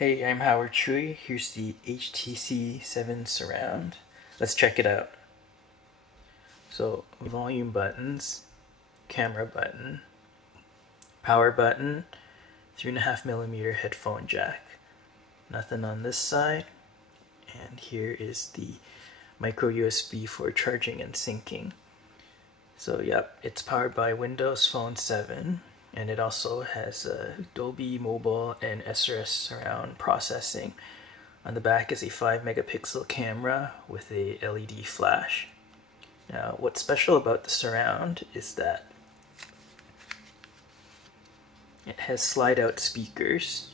Hey, I'm Howard Chui. Here's the HTC 7 Surround. Let's check it out. So, volume buttons, camera button, power button, 3.5mm headphone jack. Nothing on this side. And here is the micro USB for charging and syncing. So, yep, it's powered by Windows Phone 7. And it also has Dolby Mobile and SRS surround processing. On the back is a 5-megapixel camera with a LED flash. Now, what's special about the surround is that it has slide-out speakers.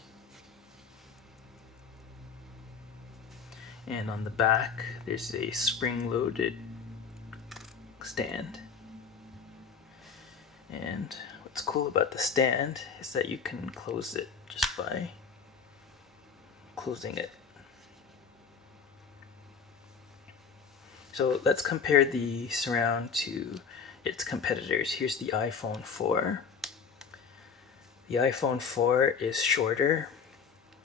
And on the back, there's a spring-loaded stand. And what's cool about the stand is that you can close it just by closing it. So let's compare the surround to its competitors. Here's the iPhone 4. The iPhone 4 is shorter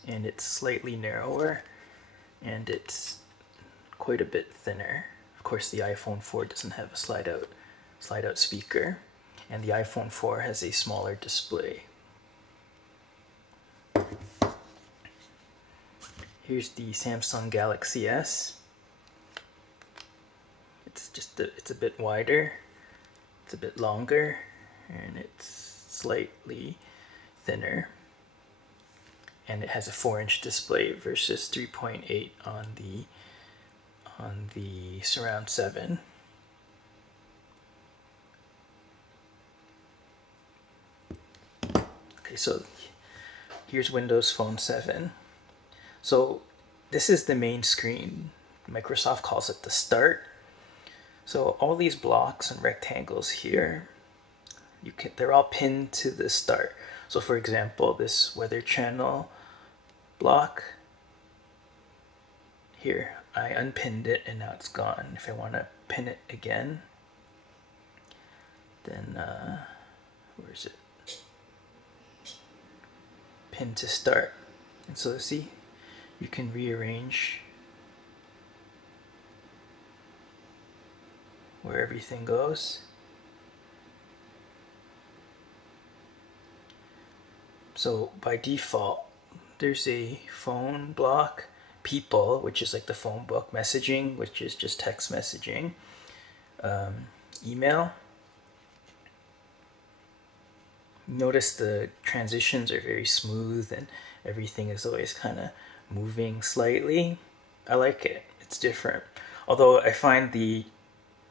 and it's slightly narrower and it's quite a bit thinner. Of course, the iPhone 4 doesn't have a slide-out speaker. And the iPhone 4 has a smaller display. Here's the Samsung Galaxy S. It's a bit wider, it's a bit longer, and it's slightly thinner. And it has a 4-inch display versus 3.8 on the Surround 7. So here's Windows Phone 7. So this is the main screen. Microsoft calls it the start. So all these blocks and rectangles here, they're all pinned to the start. So for example, this Weather Channel block here, I unpinned it and now it's gone. If I want to pin it again, then where is it? Pin to start. And so see, you can rearrange where everything goes. So by default, there's a phone block, people, which is like the phone book, messaging, which is just text messaging, email. Notice the transitions are very smooth and everything is always kind of moving slightly. I like it. It's different. Although I find the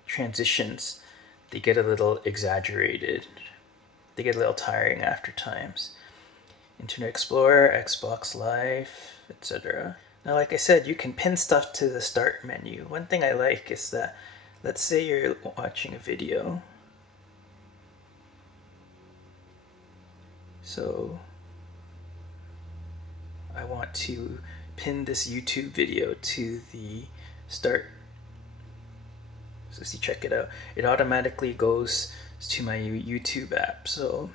transitions, they get a little exaggerated. They get a little tiring after times. Internet Explorer, Xbox Live, etc. Now, like I said, you can pin stuff to the start menu. One thing I like is that, let's say you're watching a video. So I want to pin this YouTube video to the start. So see, check it out. It automatically goes to my YouTube app. So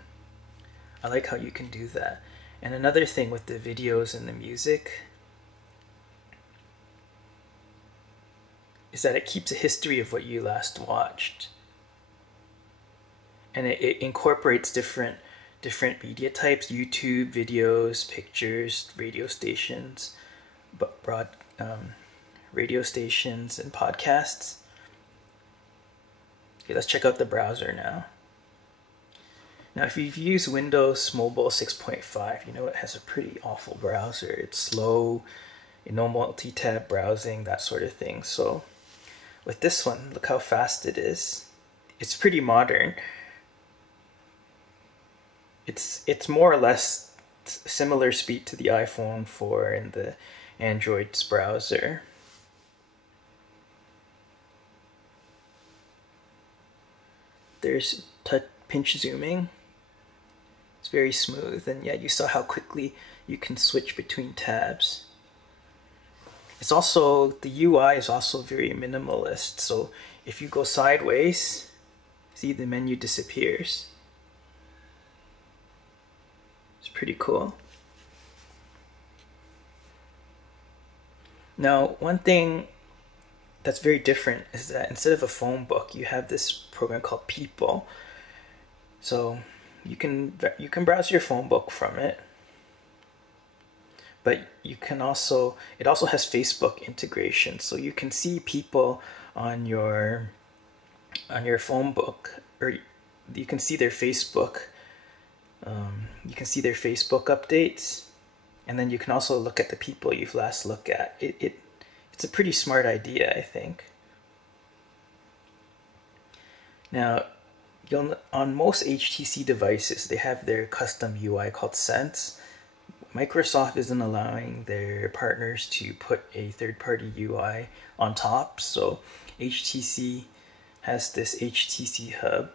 I like how you can do that. And another thing with the videos and the music is that it keeps a history of what you last watched. And it incorporates different media types: YouTube, videos, pictures, radio stations, radio stations, and podcasts. Okay, let's check out the browser now. Now, if you've used Windows Mobile 6.5, you know it has a pretty awful browser. It's slow, no multi-tab browsing, that sort of thing. So with this one, look how fast it is. It's pretty modern. It's more or less similar speed to the iPhone 4 and the Android's browser. There's pinch zooming. It's very smooth, and yeah, you saw how quickly you can switch between tabs. It's also, the UI is also very minimalist. So if you go sideways, see, the menu disappears. It's pretty cool. Now, one thing that's very different is that instead of a phone book, you have this program called People. So you can browse your phone book from it, but you can also, it also has Facebook integration, so you can see people on your phone book, or you can see their Facebook. You can see their Facebook updates, and then you can also look at the people you've last looked at. It's a pretty smart idea, I think. Now, on most HTC devices, they have their custom UI called Sense. Microsoft isn't allowing their partners to put a third-party UI on top, so HTC has this HTC Hub.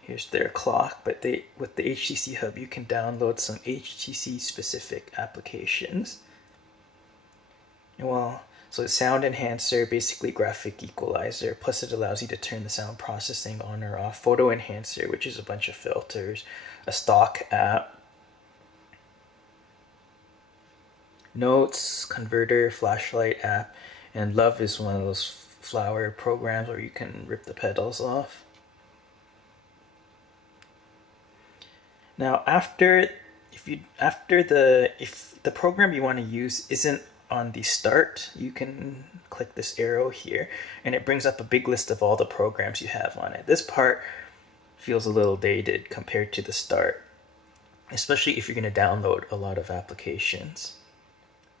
Here's their clock, but with the HTC Hub, you can download some HTC-specific applications. Well, so it's sound enhancer, basically graphic equalizer, plus it allows you to turn the sound processing on or off. Photo enhancer, which is a bunch of filters, a stock app, notes, converter, flashlight app, and Love is one of those flower programs where you can rip the petals off. Now, if the program you want to use isn't on the start, you can click this arrow here, and it brings up a big list of all the programs you have on it. This part feels a little dated compared to the start, especially if you're going to download a lot of applications.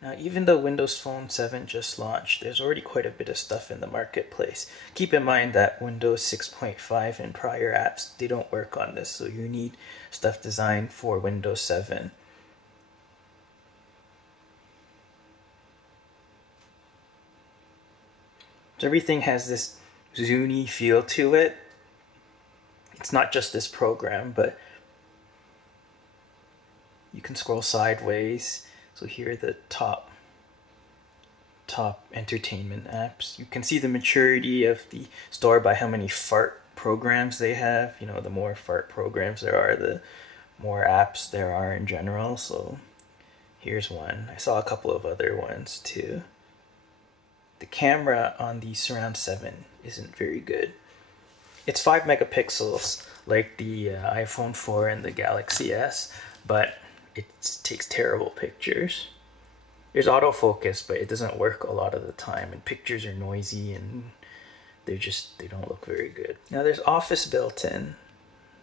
Now, even though Windows Phone 7 just launched, there's already quite a bit of stuff in the marketplace. Keep in mind that Windows 6.5 and prior apps, they don't work on this, so you need stuff designed for Windows 7. So everything has this Zuni feel to it. It's not just this program, but you can scroll sideways. So here are the top entertainment apps. You can see the maturity of the store by how many fart programs they have. You know, the more fart programs there are, the more apps there are in general. So here's one. I saw a couple of other ones too. The camera on the Surround 7 isn't very good. It's 5 megapixels like the iPhone 4 and the Galaxy S, but it takes terrible pictures. There's autofocus, but it doesn't work a lot of the time, and pictures are noisy and they don't look very good. Now there's Office built in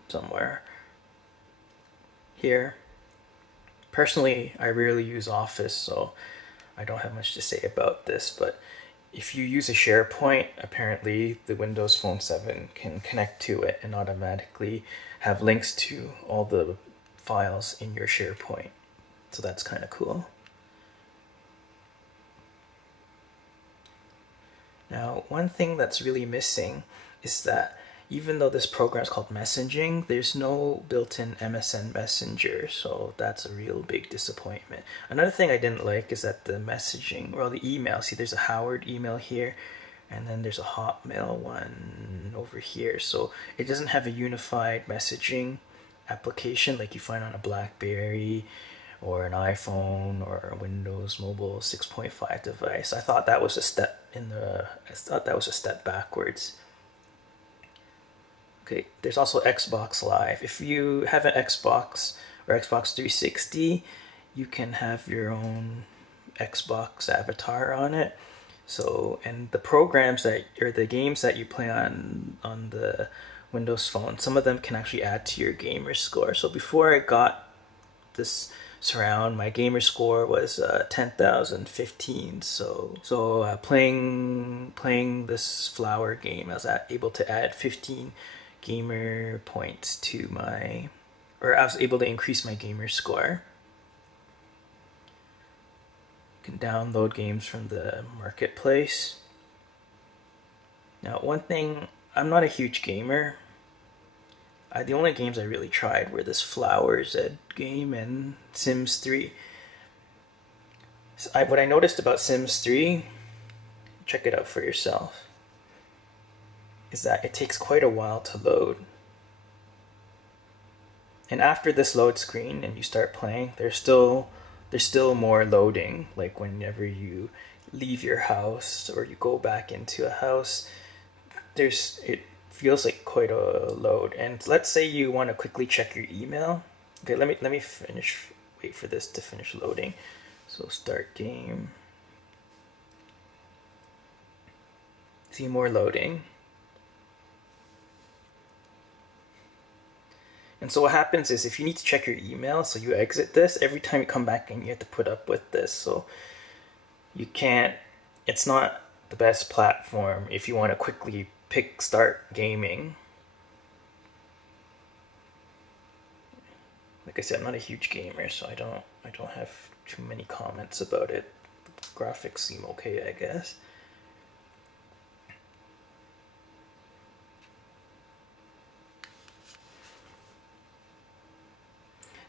somewhere here. Personally, I rarely use Office, so I don't have much to say about this, but if you use a SharePoint, apparently the Windows Phone 7 can connect to it and automatically have links to all the files in your SharePoint. So that's kind of cool. Now, one thing that's really missing is that even though this program is called messaging, there's no built-in MSN Messenger, so that's a real big disappointment. Another thing I didn't like is that the messaging, well, the email, see there's a Howard email here, and then there's a Hotmail one over here, so it doesn't have a unified messaging application like you find on a BlackBerry or an iPhone or a Windows Mobile 6.5 device. I thought that was a step backwards. Okay, there's also Xbox Live. If you have an Xbox or Xbox 360, you can have your own Xbox avatar on it. So, and the programs that, or the games that you play on the Windows Phone, some of them can actually add to your gamer score. So before I got this Surround, my gamer score was 10,015. So playing this flower game, I was able to add 15 gamer points to I was able to increase my gamer score. You can download games from the marketplace. Now, one thing, I'm not a huge gamer. The only games I really tried were this Flowers Ed game and Sims 3. So what I noticed about Sims 3, check it out for yourself, is that it takes quite a while to load. And after this load screen and you start playing, there's still more loading, like whenever you leave your house or you go back into a house, it feels like quite a load. And let's say you want to quickly check your email. Okay, let me wait for this to finish loading. So start game. See more loading. And so what happens is if you need to check your email, so you exit this, every time you come back in, you have to put up with this. So you can't, it's not the best platform if you want to quickly start gaming. Like I said, I'm not a huge gamer, so I don't have too many comments about it. The graphics seem okay, I guess.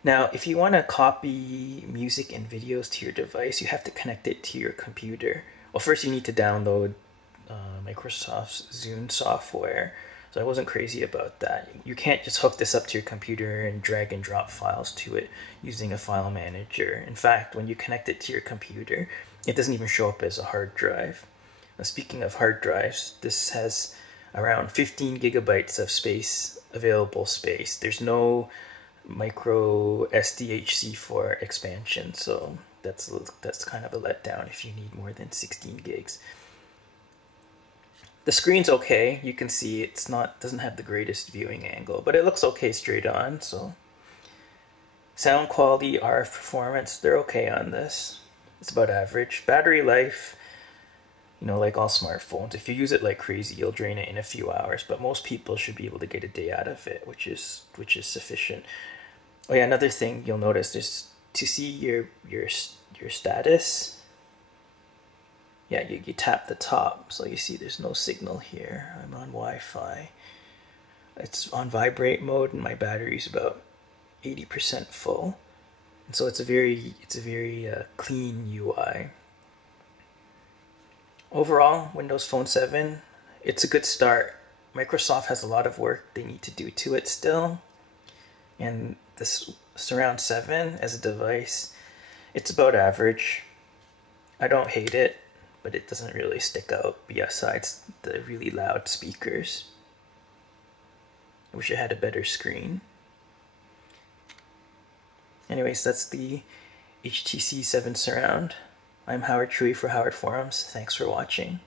Now, if you want to copy music and videos to your device, you have to connect it to your computer. Well, first you need to download Microsoft's Zune software. So I wasn't crazy about that. You can't just hook this up to your computer and drag and drop files to it using a file manager. In fact, when you connect it to your computer, it doesn't even show up as a hard drive. Now, speaking of hard drives, this has around 15 gigabytes of available space. There's no micro SDHC4 expansion, so that's kind of a letdown if you need more than 16 gigs. The screen's okay. You can see doesn't have the greatest viewing angle, but it looks okay straight on. So sound quality, RF performance, they're okay on this. It's about average. Battery life, like all smartphones, if you use it like crazy, you'll drain it in a few hours, but most people should be able to get a day out of it, which is sufficient. Oh yeah, another thing you'll notice is to see your status. Yeah, you tap the top, so you see there's no signal here. I'm on Wi-Fi. It's on vibrate mode, and my battery's about 80% full. And so it's a very clean UI. Overall, Windows Phone 7, it's a good start. Microsoft has a lot of work they need to do to it still. And this Surround 7 as a device, it's about average. I don't hate it, but it doesn't really stick out besides the really loud speakers. I wish it had a better screen. Anyways, that's the HTC 7 Surround. I'm Howard Chui for Howard Forums. Thanks for watching.